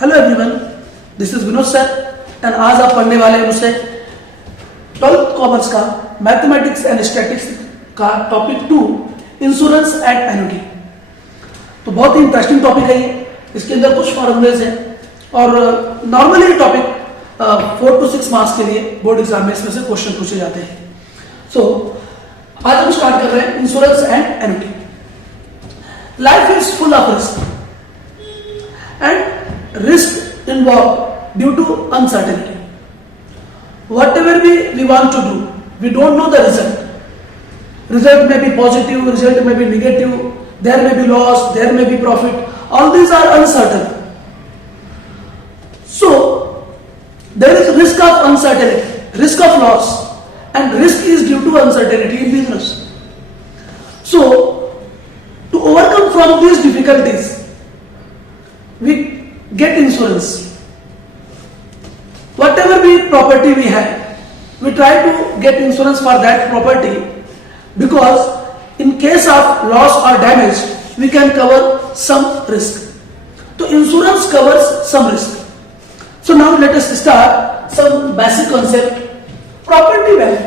Hello everyone, this is Vinod sir and आज आप पढ़ने वाले हैं मुझसे 12th कॉमर्स का मैथमेटिक्स एंड स्टैटिस्टिक्स का टॉपिक 2 इंश्योरेंस एंड एन्युटी। तो बहुत ही इंटरेस्टिंग टॉपिक है ये। इसके अंदर कुछ फॉर्मूलेज हैं और नॉर्मली ये टॉपिक 4 to 6 मार्क्स के लिए बोर्ड एग्जाम में इसमें से क्वेश्चन पूछे जाते हैं। सो आज हम स्टार्ट कर रहे हैं insurance and annuity. Life is full of risk and risk involved due to uncertainty. Whatever we want to do, we don't know the result. Result may be positive, result may be negative, there may be loss, there may be profit. All these are uncertain. So, there is risk of uncertainty, risk of loss, and risk is due to uncertainty in business. So, to overcome from these difficulties, we get insurance. Whatever property we have, we try to get insurance for that property because in case of loss or damage, we can cover some risk. So insurance covers some risk. So now let us start some basic concept. Property value.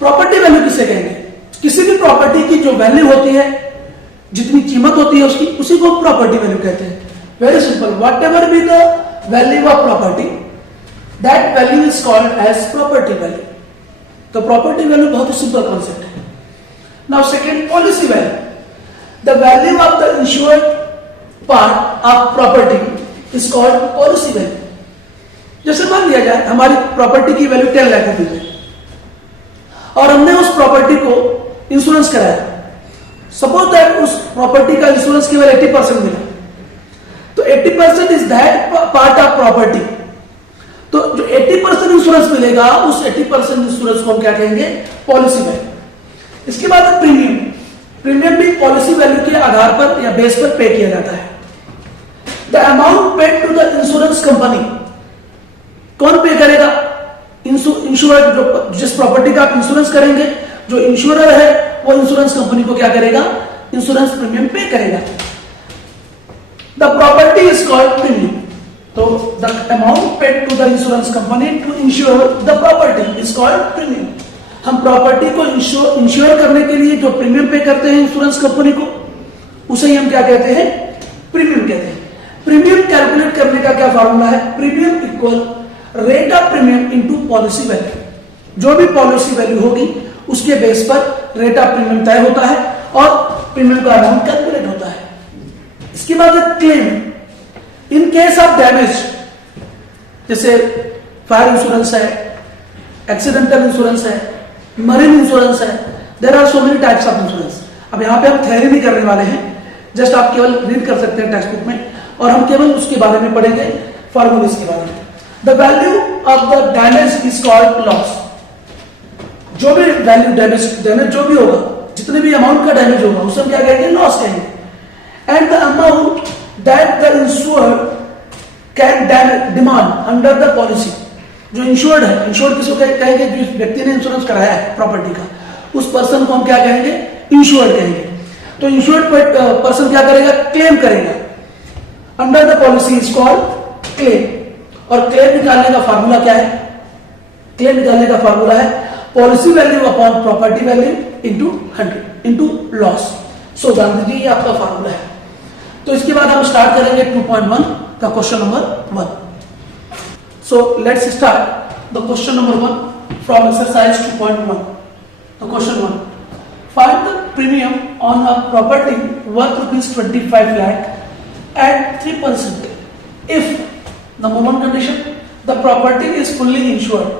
Property value किसे कहेंगे? किसी भी property की जो value होती है, जितनी कीमत होती है उसकी, उसी को प्रॉपर्टी वैल्यू कहते हैं। Very simple, whatever be the value of property, that value is called as property value. तो प्रॉपर्टी वैल्यू बहुत ही सिंपल कॉन्सेप्ट है। Now second, policy value, the value of the insured part of property is called policy value. जैसे मान लिया जाए हमारी property की वैल्यू 10 लाख रुपए है और हमने उस प्रॉपर्टी को इंश्योरेंस कराया। सपोज दैट उस प्रॉपर्टी का इंश्योरेंस केवल 80% मिला, तो 80% is that part of property. तो जो 80% इंश्योरेंस मिलेगा, उस 80% इंश्योरेंस को हम क्या कहेंगे? Policy value. इसके बाद प्रीमियम। प्रीमियम भी पॉलिसी वैल्यू के आधार पर या बेस पर पे किया जाता है। The amount paid to the insurance company, कौन पे करेगा? इंश्योर्ड, जो जिस प्रॉपर्टी का आप इंश्योरेंस करेंगे, जो इंश्योरर है वो इंश्योरेंस कंपनी को क्या करेगा? इंश्योरेंस प्रीमियम पे करेगा। The property is called premium. तो the amount paid to the insurance company to insure the property is called premium. हम प्रॉपर्टी को इंश्योर करने के लिए जो प्रीमियम पे करते हैं इंश्योरेंस कंपनी को, उसे ही हम क्या कहते हैं? प्रीमियम कहते हैं। प्रीमियम कैलकुलेट करने का क्या फॉर्मूला है? Premium equal rate of premium into policy value. जो भी पॉलिसी वैल्यू होगी उसके बेस पर रेट ऑफ प्रीमियम तय होता है और प्रीमियम का अमाउंट कैलकुलेट होता है। इसके बाद claim. In case of damage, जैसे फायर इंश्योरेंस है, एक्सीडेंटल इंश्योरेंस है, मरीन इंश्योरेंस है, there are so many types of insurance. अब यहां पे हम थ्योरी नहीं करने वाले हैं, जस्ट आप केवल रीड कर सकते हैं टेक्स्ट बुक में, और हम केवल उसके बारे में पढ़ेंगे, फॉर्मूलेज के बारे में। The value of the damage is called loss. जो भी वैल्यू डैमेज जो भी होगा, जितने भी अमाउंट का डैमेज होगा, उसे हम क्या कहेंगे? लॉस कहेंगे। And the amount that the insured can demand under the policy. जो इंश्योर्ड है, इंश्योर्ड किसको कहेंगे? जिस व्यक्ति ने इंश्योरेंस कराया है प्रॉपर्टी का, उस पर्सन को हम क्या कहेंगे? इंश्योर्ड कहेंगे। तो इंश्योर्ड पर्सन क्या करेगा? क्लेम करेगा। Under the policy is called claim. और क्लेम निकालने का फॉर्मूला क्या है? क्लेम निकालने का फॉर्मूला है policy value upon property value into 100 into loss. So जान दीजिए ये आपका फॉर्मूला है। तो इसके बाद हम स्टार्ट करेंगे 2.1 का question number 1। So let's start the question number 1 from exercise 2.1। तो question 1, find the premium on a property worth ₹25 lakh at 3% if number 1 condition, the property is fully insured,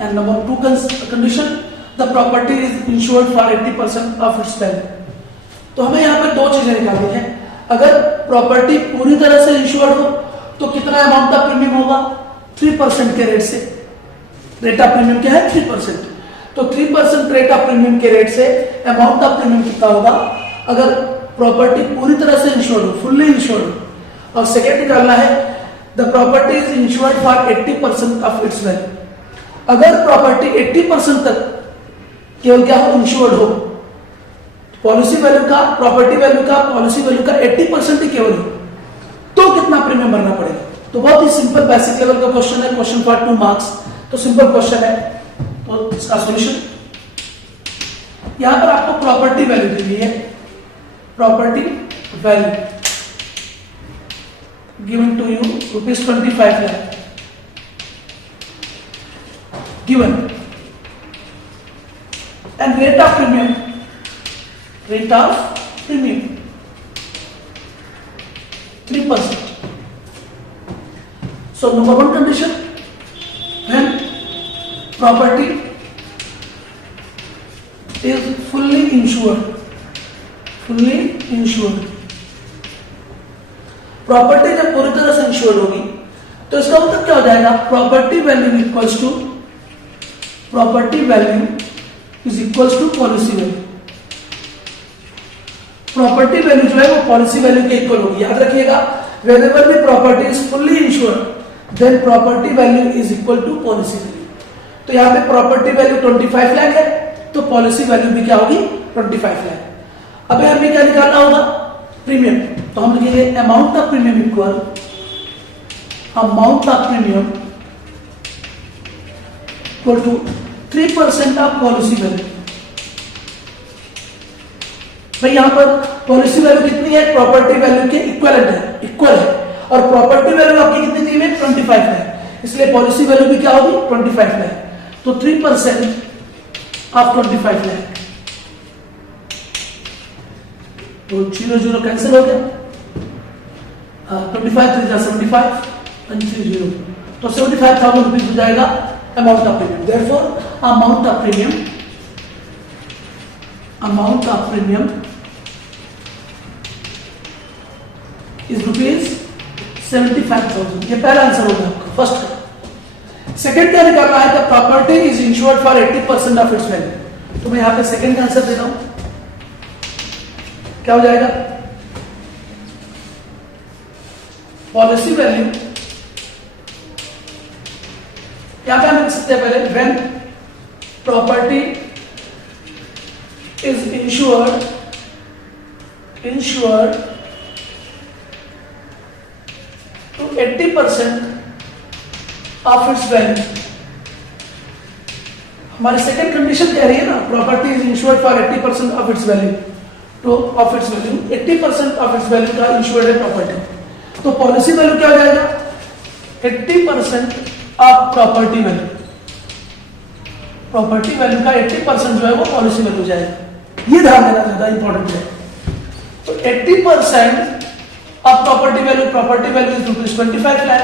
and number 2 condition, the property is insured for 80% of its value। तो हमें यहाँ पे दो चीजें निकालनी है। अगर प्रॉपर्टी पूरी तरह से इंश्योर्ड हो तो कितना अमाउंट का प्रीमियम होगा? 3% के रेट से। रेट ऑफ प्रीमियम क्या है? 3%। तो 3% रेट ऑफ प्रीमियम के रेट से अमाउंट ऑफ प्रीमियम कितना होगा अगर प्रॉपर्टी पूरी तरह से इंश्योर्ड हो, फुल्ली इंश्योर्ड हो। और सेकेंड निकालना है the property is insured for 80% of its value. अगर प्रॉपर्टी 80% तक केवल क्या हो? इंश्योर्ड हो, पॉलिसी वैल्यू का, प्रॉपर्टी वैल्यू का, पॉलिसी वैल्यू का 80% ही केवल हो, तो कितना प्रीमियम भरना पड़ेगा। तो बहुत ही सिंपल बेसिक लेवल का क्वेश्चन है, क्वेश्चन फॉर 2 मार्क्स। तो सिंपल क्वेश्चन है, तो इसका सॉल्यूशन यहां पर आपको प्रॉपर्टी वैल्यू दी हुई है, property value given to you ₹25 lakh given, and rate of premium 3%. So number one condition, when property is fully insured, property जब पूरी तरह से इंश्योर्ड होगी तो इसका मतलब क्या हो जाएगा, property value is equals to policy value. Property value जो है वो पॉलिसी वैल्यू के इक्वल होगी। याद रखिएगा, whenever the property is fully insured, then property value is equal to policy value. तो यहाँ पे प्रॉपर्टी वैल्यू 25 लाख है, तो पॉलिसी वैल्यू भी क्या होगी 25 लाख। अब हमें क्या निकालना होगा, प्रीमियम। तो हम लिखेंगे amount of premium equal to 3% of policy value. भाई यहां पर पॉलिसी वैल्यू कितनी है, प्रॉपर्टी वैल्यू के इक्वल है, और प्रॉपर्टी वैल्यू आपकी कितनी दी है 25 है, इसलिए पॉलिसी वैल्यू भी क्या होगी 25 है। तो 3% ऑफ 25 है, तो 0 कैंसिल हो गया, 25 3 75 and 30, तो 75,000 रुपीज हो जाएगा amount of premium. Therefore amount of premium is ₹75,000। ये पहला आंसर होगा आपका फर्स्ट का। सेकंड क्या निकालना है, the property is insured for 80% of its value. तो मैं यहां पे सेकंड का आंसर देता हूं, क्या हो जाएगा, पॉलिसी वैल्यू यहां पे हम लिख सकते हैं पहले, when property is insured to 80% of its value। हमारी सेकंड कंडीशन कह रही है ना, property is insured for 80% of its value, तो of its value 80% of its value का इंश्योर्ड है प्रॉपर्टी। तो पॉलिसी वैल्यू क्या हो जाएगा, 80% ऑफ प्रॉपर्टी वैल्यू का 80% जो है वो पॉलिसी वैल्यू हो जाएगा। ये ध्यान देना ज्यादा इंपॉर्टेंट है। तो 80% of property value is ₹25 lakh,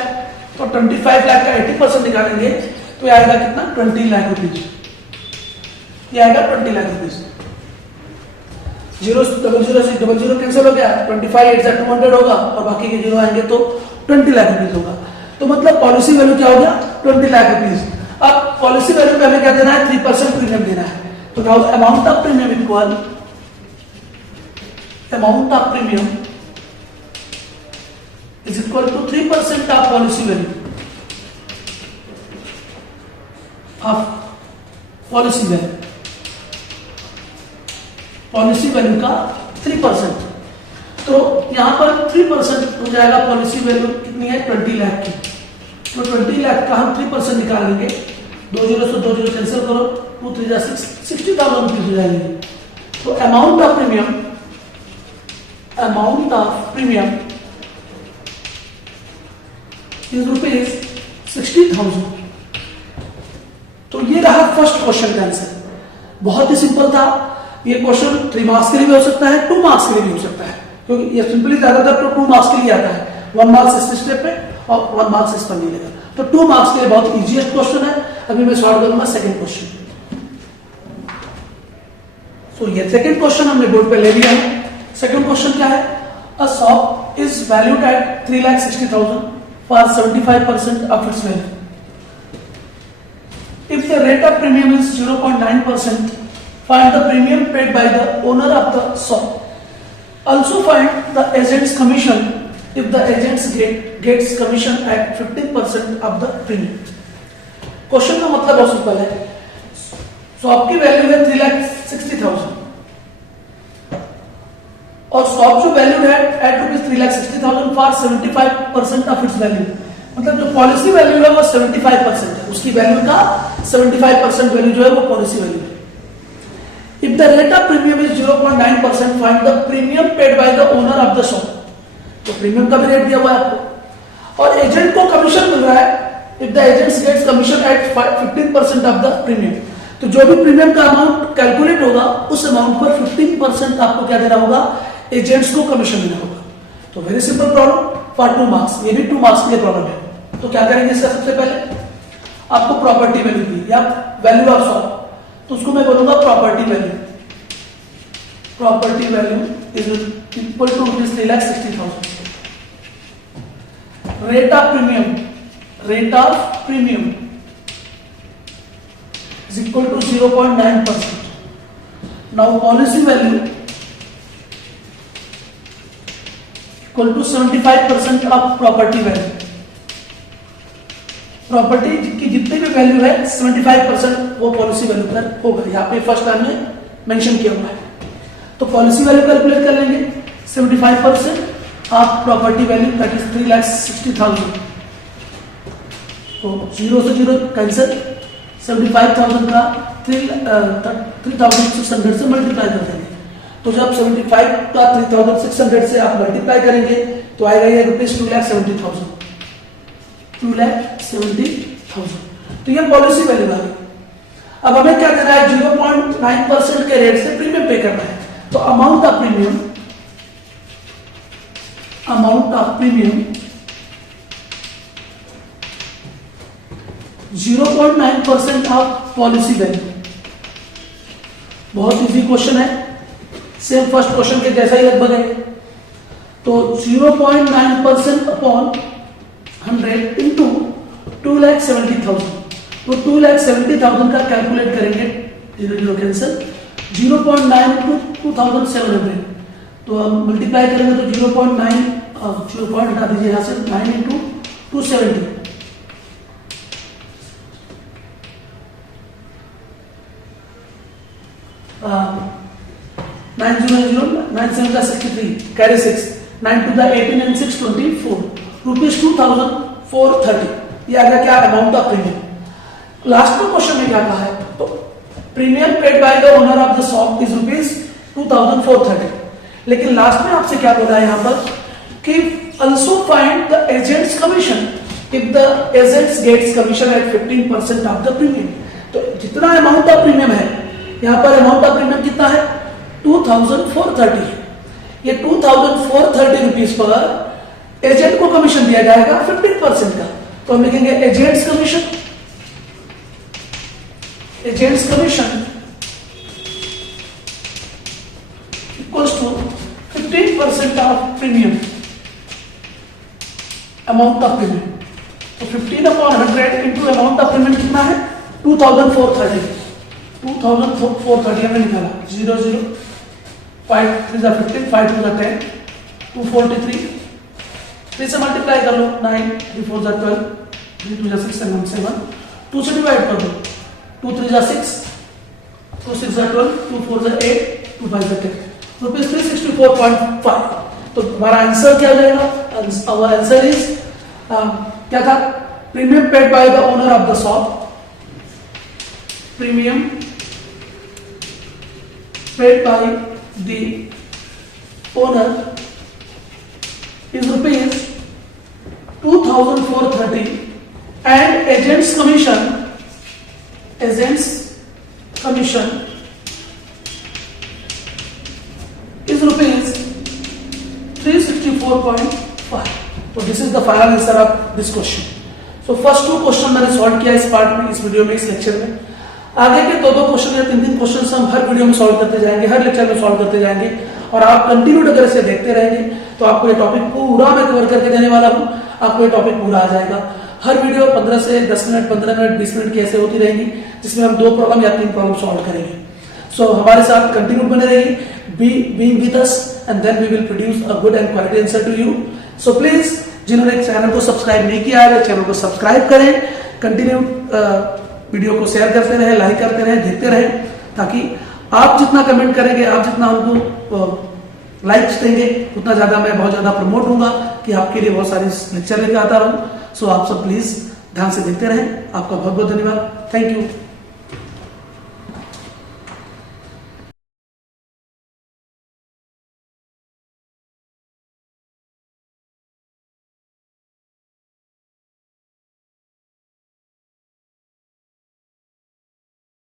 तो 25 लाख का 80% निकालेंगे तो ये आएगा कितना, 20 लाख रुपीज। ये आएगा 20 लाख रुपीज। 0 से 00 कैंसिल हो गया, 25 8 से 200 होगा, और बाकी के 0 आएंगे तो 20 लाख रुपीज होगा। तो मतलब पॉलिसी वैल्यू क्या हो गया 20 लाख रुपीज। अब पॉलिसी वैल्यू पे हमें क्या देना है, 3% प्रीमियम देना है। तो now amount of premium is equal to 3% of policy value का 3%। तो यहां पर 3% हो जाएगा, पॉलिसी वैल्यू कितनी है 20 लाख की, तो 20 लाख का हम 3% निकाल लेंगे, 2 0 से 2 0 कैंसिल करो, 2 3 6 60,000 रुपीज हो जाएंगे। तो अमाउंट ऑफ प्रीमियम इज ₹60,000। तो ये रहा फर्स्ट क्वेश्चन का आंसर। बहुत ही सिंपल था ये क्वेश्चन, 3 मार्क्स के लिए भी हो सकता है, 2 मार्क्स के लिए भी हो सकता है, क्योंकि ये सिंपली ज्यादातर तो 2 मार्क्स के लिए आता है। 1 मार्क्स इस स्टेप पे और 1 मार्क्स इस पर मिलेगा। तो 2 मार्क्स के लिए बहुत इजीएस्ट क्वेश्चन है। अभी मैं सॉल्व करूंगा सेकंड क्वेश्चन। तो ये सेकंड क्वेश्चन हमने बोर्ड पे ले लिया है। सेकंड क्वेश्चन क्या है, a shop is valued at 3,60,000 for 75% of its value. If the rate of premium is 0.9%, find the premium paid by the owner of the shop. Also find the agent's commission if the agent gets commission at 15% of the premium. Question का मतलब बहुत simple है। Shop की value है 3,60,000 और shop जो value है at ₹3,60,000 for 75% of its value, मतलब जो पॉलिसी वैल्यू है वो 75% है, उसकी वैल्यू का 75% वैल्यू जो है वो पॉलिसी वैल्यू है। If the rate of premium is 0.9%, find the premium paid by the owner of the shop. तो प्रीमियम का भी रेट दिया हुआ है आपको, और एजेंट को कमीशन मिल रहा है। If the agent gets commission at 15% of the premium, तो जो भी प्रीमियम का अमाउंट कैलकुलेट होगा उस अमाउंट पर 15% आपको क्या देना होगा, एजेंट्स को कमीशन देना होगा। तो very simple problem for 2 marks, ये भी 2 मार्क्स के प्रॉब्लम है। तो क्या करेंगे इसका, सबसे पहले आपको प्रॉपर्टी वैल्यू दी या वैल्यू ऑफ शॉप, तो उसको मैं बोलूंगा property value. Property value is equal to ₹3,60,000। Rate of premium, rate of premium is equal to 0.9%. Now policy value equal to 75% of property value. Property की जितनी भी वैल्यू है 75% वो पॉलिसी वैल्यू पर होगा। यहाँ पे फर्स्ट टाइम में मेंशन किया हुआ है। तो पॉलिसी वैल्यू कैलकुलेट कर लेंगे 75% of property value, that is 3,60,000। तो 0 से 0 कैंसिल, 75,000 का 3,600 से मल्टीप्लाई कर देंगे। तो जब 75 का 3,600 से आप मल्टीप्लाई करेंगे तो आएगा ये ₹2,70,000। 2,70,000। तो ये पॉलिसी वैल्यू आ गई। अब हमें क्या करना है, 0.9% के रेट से प्रीमियम पे करना है। तो amount of premium, amount of premium 0.9% of policy value. बहुत इजी क्वेश्चन है, सेम फर्स्ट क्वेश्चन के जैसा ही लगभग है। तो 0.9% अपॉन 100 इंटू 2,70,000। तो 2,70,000 का कैलकुलेट करेंगे, 0 कैंसिल, 0.9 इंटू 2,700। तो हम मल्टीप्लाई करेंगे तो 0.9, 0 पॉइंट हटा दीजिए यहां से, 9 into 270, 9,0,9,7,63, carry 6, 9 to the 18 and 6, 24, ₹2,430। ये आ गया क्या, अमाउंट ऑफ प्रीमियम। लास्ट में क्वेश्चन में क्या कहा है, तो premium paid by the owner of the shop is ₹2,430। लेकिन लास्ट में आपसे क्या बोला है यहाँ पर कि also find the agent's commission if the agent gets commission at 15% of the premium। तो जितना अमाउंट ऑफ प्रीमियम है, यहाँ पर अमाउंट ऑफ प्रीमियम कितना है, 2,430 है। ये 2,430 रुपीज पर एजेंट को कमीशन दिया जाएगा 15% का। तो हम लिखेंगे agents commission, agents commission equals to 15% of premium, amount of premium. तो 15/100 इंटू अमाउंट ऑफ प्रीमियम कितना है, 2,430। 2,430 हमने निकाला, 0 0 5 3 15 5 2 10 243। 3 से मल्टीप्लाई कर लो, 9 3 4 12 3 2 6 7 7, 2 से डिवाइड कर दो, 2 3 6 2 6 12 2 4 8 2 5 10, ₹364.5। तो हमारा आंसर क्या हो जाएगा, आवर आंसर इज क्या था, premium paid by the owner of the shop, premium paid by the owner is ₹2,430 and agent's commission is ₹364.5। तो this is the final answer of this question. So first 2 question मैंने solve किया इस part में, इस video में, इस lecture में। आगे के 2 क्वेश्चन या 3 क्वेश्चन हम हर वीडियो में सॉल्व करते जाएंगे, हर लेक्चर में सॉल्व करते जाएंगे, और आप कंटिन्यूड अगर इसे देखते रहेंगे तो आपको ये टॉपिक पूरा मैं कवर करके देने वाला हूँ। आपको ये टॉपिक पूरा आ जाएगा। हर वीडियो 15 से 10 मिनट, 15 मिनट, 20 मिनट की ऐसे होती रहेंगी, जिसमें हम 2 प्रॉब्लम या 3 प्रॉब्लम सॉल्व करेंगे। सो हमारे साथ कंटिन्यू बने रहिए, being with us, and then we will produce a good and quality answer to you. So please, जिन्होंने चैनल को सब्सक्राइब नहीं किया है, चैनल को सब्सक्राइब करें, कंटिन्यू वीडियो को शेयर करते रहें, लाइक करते रहें, देखते रहें, ताकि आप जितना कमेंट करेंगे, आप जितना हमको लाइक्स देंगे उतना ज्यादा मैं बहुत ज्यादा प्रमोट होऊंगा कि आपके लिए बहुत सारे लेक्चर लेकर आता रहूं। सो आप सब प्लीज ध्यान से देखते रहें। आपका बहुत बहुत धन्यवाद। Thank you.